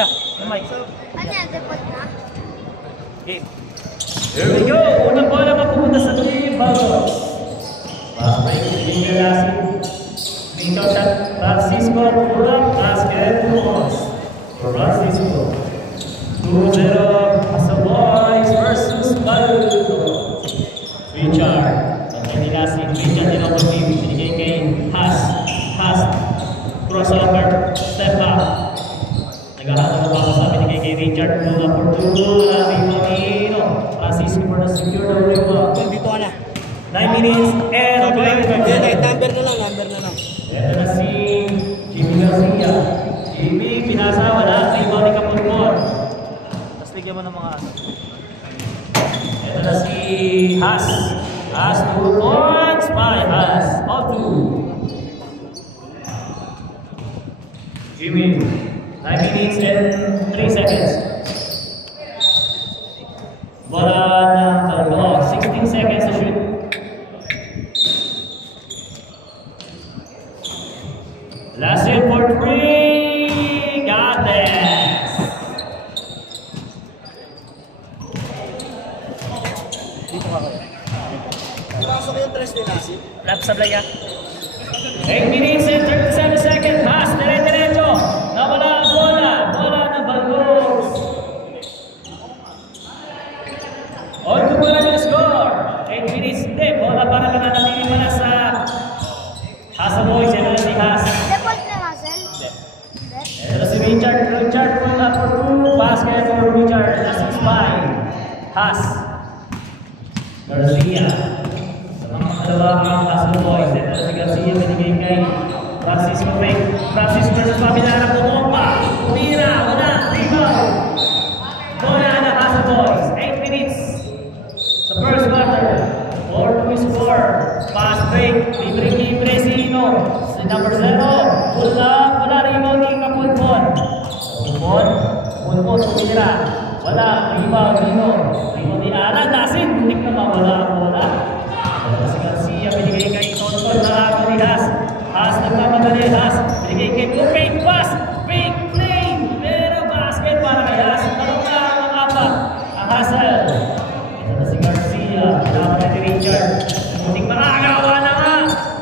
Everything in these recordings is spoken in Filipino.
siya. Mike. Ano yan? Depot na? Game. Here we go! Unang bola mapupunta sa team Bagos. Pasok yung Jimmy Lassie. Dito shot. Francisco Pulang. Basket Lumos. Francisco. 2-0. Asa Boys versus Bagos. Richard. Jimmy Lassie. Richard din ako team. Binigay kay Has. Crossover. Step up. Naghahanap ako sa binigay kay Richard. Pull up for 2. Rimolino. Francisco for the secure number 1. Dito ka na. 9 minutes and 25 seconds. Number na lang. Ito na si Jimmy Garcia. Jimmy, pinasa, wala. Kay Bonnie Kapulpon. Tapos ligyan mo ng mga ano. Ito na si Has. Has 2 points by Has. All 2. Jimmy, 9 minutes and 3 seconds. Bola ng Tarlac, 16 seconds to shoot. Last hit for 3. Got this. Dito ka kayo. Pasok yung tres ni Lassie. Lap sa blaya. 8 minutes and 37 seconds. Pass, dire-diretso. Nawala ang bola. Bola ng Bagos. On to bola ng score. 8 minutes. Hindi, bola para nananatili pala sa Hasa Boys. Ito na si Has. Depot na, Hazel? Ito na si Richard. Richard pull up for 2. Basket for Richard. Ito na si Spy. Has. Garcia. Sa mga dalawa ang Hasa Boys. Ito na si Garcia. Binigay kay Francisco Fake. Francisco versus Pabilara. Pumompa. Tumira. Wala. Rebound. Bola ng Hasa Boys. 8 minutes. Sa first quarter. 4-2 score. Pass break. Libre-libre sino. Si number 0. Pull up. Wala rebound ni Kapulpon. Kapulpon. Tumira. Wala. Rebound. Rebound ni Alan. Nasin. Butik na mawala ang bola. Si Garcia. Binigay kay Tonton. Nalago ni Has. Has nagmamadali. Has. Binigay kay Fake pass. Fake play. Pero basket para kay Has. Talong na ang apat. Ang Hazel. Ito na si Garcia. Pinaka ni Richard. Butik makagawa na nga.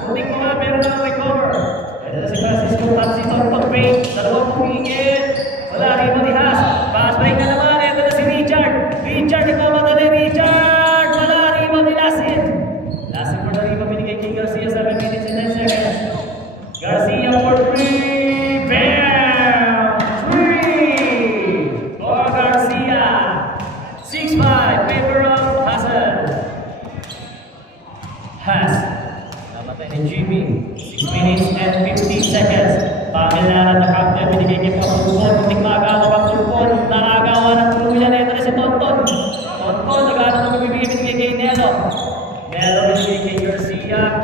Butik mo nga. Pero na-recover. Ito na si Francisco. At si Tonton Fake. Dalawang pumigit. Wala rin mo ni Has. Pass break na naman. Ito na si Richard. Richard nagmamadali. Richard. Wala rin mo ni Lasin. Lasin for the Riva. Binigay kay Garcia. 7 minutes and 10 seconds. Garcia for 3. Bam! 3 for Garcia. 6-5. Favor of Hasan. Has. Namatay ni Jimmy. 6 minutes and 50 seconds. Pakilara na captain. Binigay kay Kapulpon. Muntik maagawa Kapulpon. Nakagawa ng tuluyan. Ito na si Tonton. Tonton. Nagano na binigay kay Nelo. Nelo binigay kay Garcia.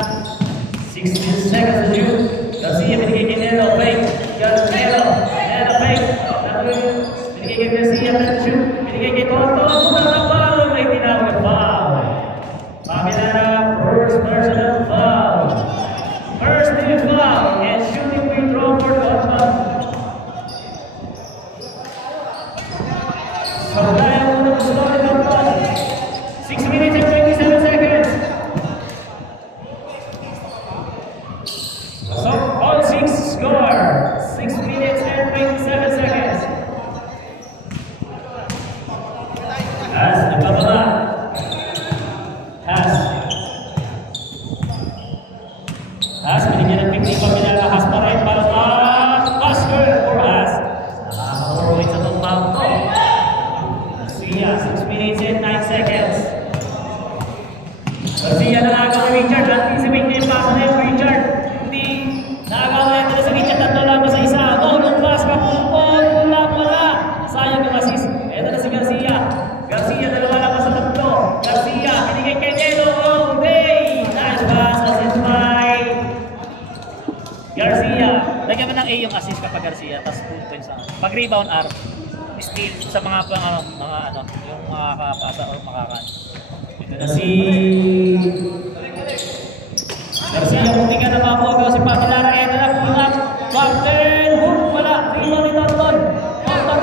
16 seconds to shoot. Garcia binigay kay Nelo. Fake. Nelo fake. Binigay kay Garcia. Shoot. Binigay kay Tonton. Punta na foul. May tinawag foul. Pakilara. First personal foul. First team foul. And shooting free throw for Tonton. So tayo muna sa score ng Tonton. 6 minutes and 27 seconds. So, all 6 score. 6 minutes and 27 seconds. Has nagpapala. Has binigyan ng picnic pa pinala. Has pa rin para Oscar for Has. Nakaka-forward sa itong foul to. Garcia, 6 minutes and 9 seconds. Garcia nakagawa ni Richard. Anticipate niya yung pass na yung Richard. Hindi nakagawa ito na si Richard. Tatlo lang sa isa. Long pass. Kapulpon. Wala. Sayang yung assist. Ito na si Garcia. Garcia dalawa lang sa tatlo. Garcia binigay kay Nelo. All day. Nice pass. Assist by Garcia. Lagyan mo ng A yung assist kapag Garcia, tapos 2 points lang. Pag rebound R, steal sa mga yung makakapasa o makakan. Ito na si Garcia. Munti ka na mabuagaw si Pakilara. Ito na pull up. Captain. Hook. Wala. Rebound ni Tonton. Tonton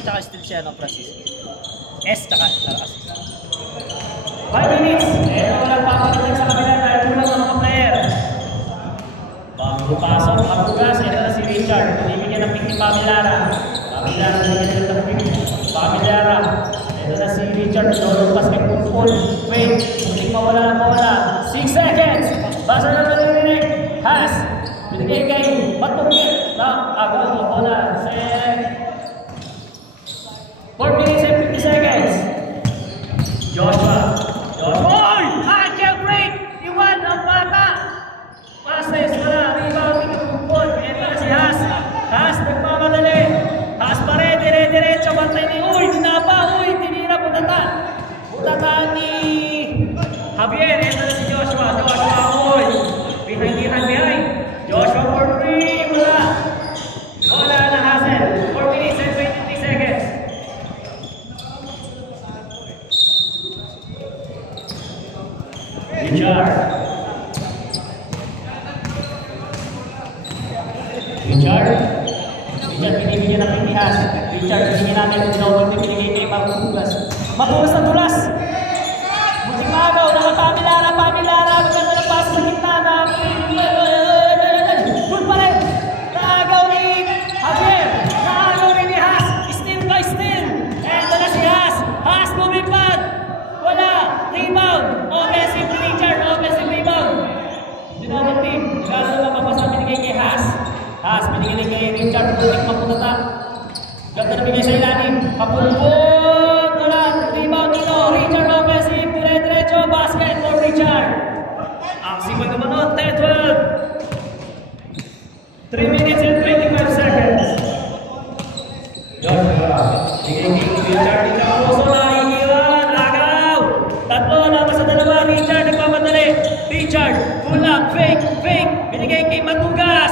Richard tsaka steal siya ng Francisco. S tsaka assist. 5 minutes. Ito walang papakita sa kabila dahil kulang ang mga player. Bago pasok, mabugas. Ito na si Richard. Binibigyan ng pick ni Pamilara. Pamilara, binibigyan ng pick. Pamilara. Ito na si Richard. Lulupas kay Pulpul. Wait. Hindi mawala. 6 seconds. Basa na malilinig. Has. Binigay kay Matugit. Agad. Bola. 4 minutes and 50 seconds. Joshua. Oy! I can't break! Iwan ang bata! Passes na. Rebound ni Kapupon. Ito na si Has. Has nagmamadali. Has pa rin. Dire-diretso. Bantay ni Uy. Dinapa. Uy. Tinira. Butata. Butata ni Javier. Ito na si Joshua. Joshua. Uy. Behind. Joshua for 3. Wala. Wala na Hazel. 4 minutes and 23 seconds. Richard, binibigyan ng Ihas. Richard, binibigyan namin ng double team, binigay kay Mabugas. Mabugas na tulas. Muting magaw, Pamilara. Maganda na pass sa gitna na. Good pa rin. Naagaw ni Javier. Naagaw ni Ihas. Steal by steal. Ito na si Has. Has lumipad. Wala. Rebound. Offensive Richard. Offensive rebound. Double team. Gano'n naman mapasa binigay kay Has. Has binigay kay Richard. Butik mapunata. Ganda na bigay sa ilalim. Kapulpon. Wala. Rebound dito. Richard offensive. Dire-diretso. Basket for Richard. Ang sipag naman nun. 10-12. 3 minutes and 25 seconds. Joshua. Bigay kay Richard. Dito ang puso na. Iiwan. Agaw. Tatlo na sa dalawa. Richard nagpapadali. Richard. Pull up. Fake. Binigay kay Matugas.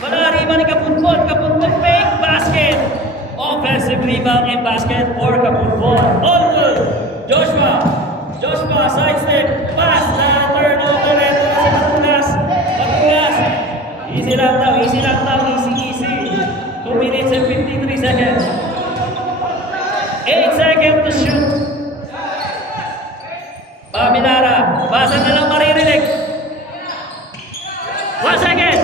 Wala rebound ni Kapulpon. Fake. Basket. Offensive rebound and basket for Kapulpon. All good. Joshua. Sidestep. Pass. Na turnover. Ito na si Matugas. Easy lang daw. Easy. 2 minutes and 53 seconds. 8 seconds to shoot. Pamilara. Basa na lang maririnig. 1 second.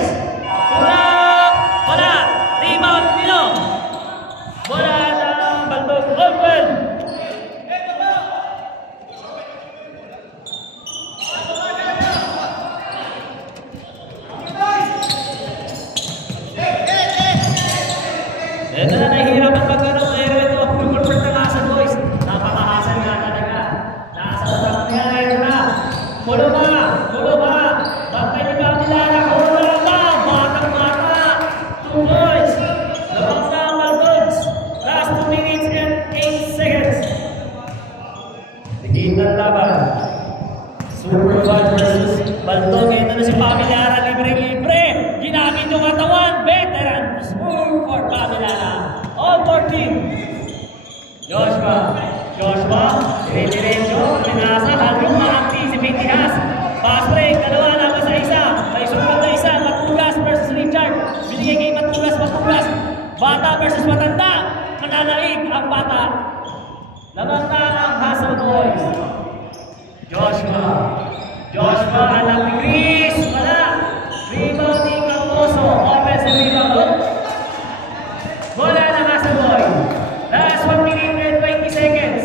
Wala. Rebound nilo. Wala ng Baldog. Open. Ito na nahihirapan magkaroon. Mayroon ito ang full court pertangasan, boys. Napakahasan nga talaga. Nasa utak niya. Ito na. Pulo ba? Bantay ni Pamilara. Batang-bata. 2 points. Labang na ang Maldogs. Last 2 minutes and 8 seconds. Bigit ng laban. Super Bad versus Baldog. Ito na si Pamilara. Libre. Ginamit yung katawan. Veteran. Full court Pamilara. All 14. Joshua. Dire-diretso. Pinasa. Halong ma-anticipate ni Has. Pass break. Dalawa naman sa isa. May sumunod na isa. Matugas versus Richard. Binigay kay Matugas. Bata versus matanda. Mananaig ang bata. Lamang ang Hassel Boys. Joshua. Anak ni Chris. Wala. Rebound ni Camposo. Offensive rebound. Wala na Hassel Boys. Last 1 minute and 20 seconds.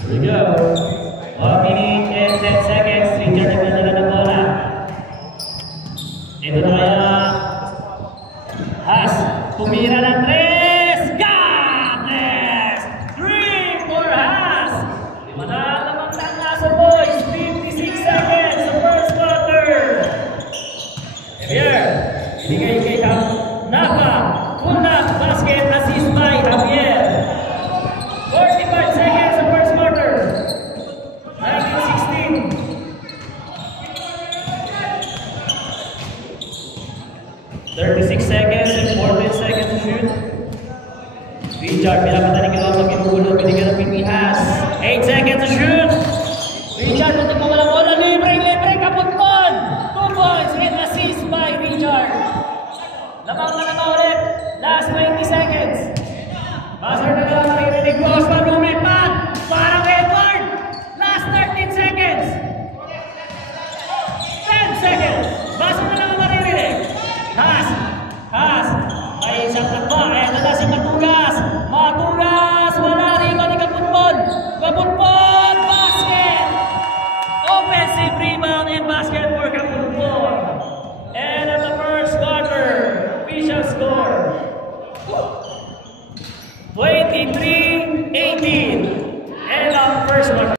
Here we go. 1 minute and 10 seconds. Richard nagdadala ng bola. Ito na kaya Has. Tumira ng 3. Godless! 3 for Has. Lamang na ang Hassel Boys. 56 seconds sa first quarter. Javier. Bigay kay Napa. Punap. Basket. Assist by Javier. 45 seconds sa first quarter. 19-16. 36 seconds and 14 seconds to shoot. Richard, pinapataling ka lang pag-inugulo. Binigyan ng Has. 8 seconds to shoot. Richard, punta mo walang bola. Libre. Kaputpon. 2 points and assist by Richard. Last 20 seconds. Buzzer na lang naririnig mo. Osman lumipad. Parang Edward. Last 13 seconds. 10 seconds. Buzzer na lang naririnig. Has. May isang takba. Ayan na si Matugas. Wala rebound ni Kaputpon. Basket. Offensive rebound and basket for Kaputpon. And at the first quarter, official score 23-18.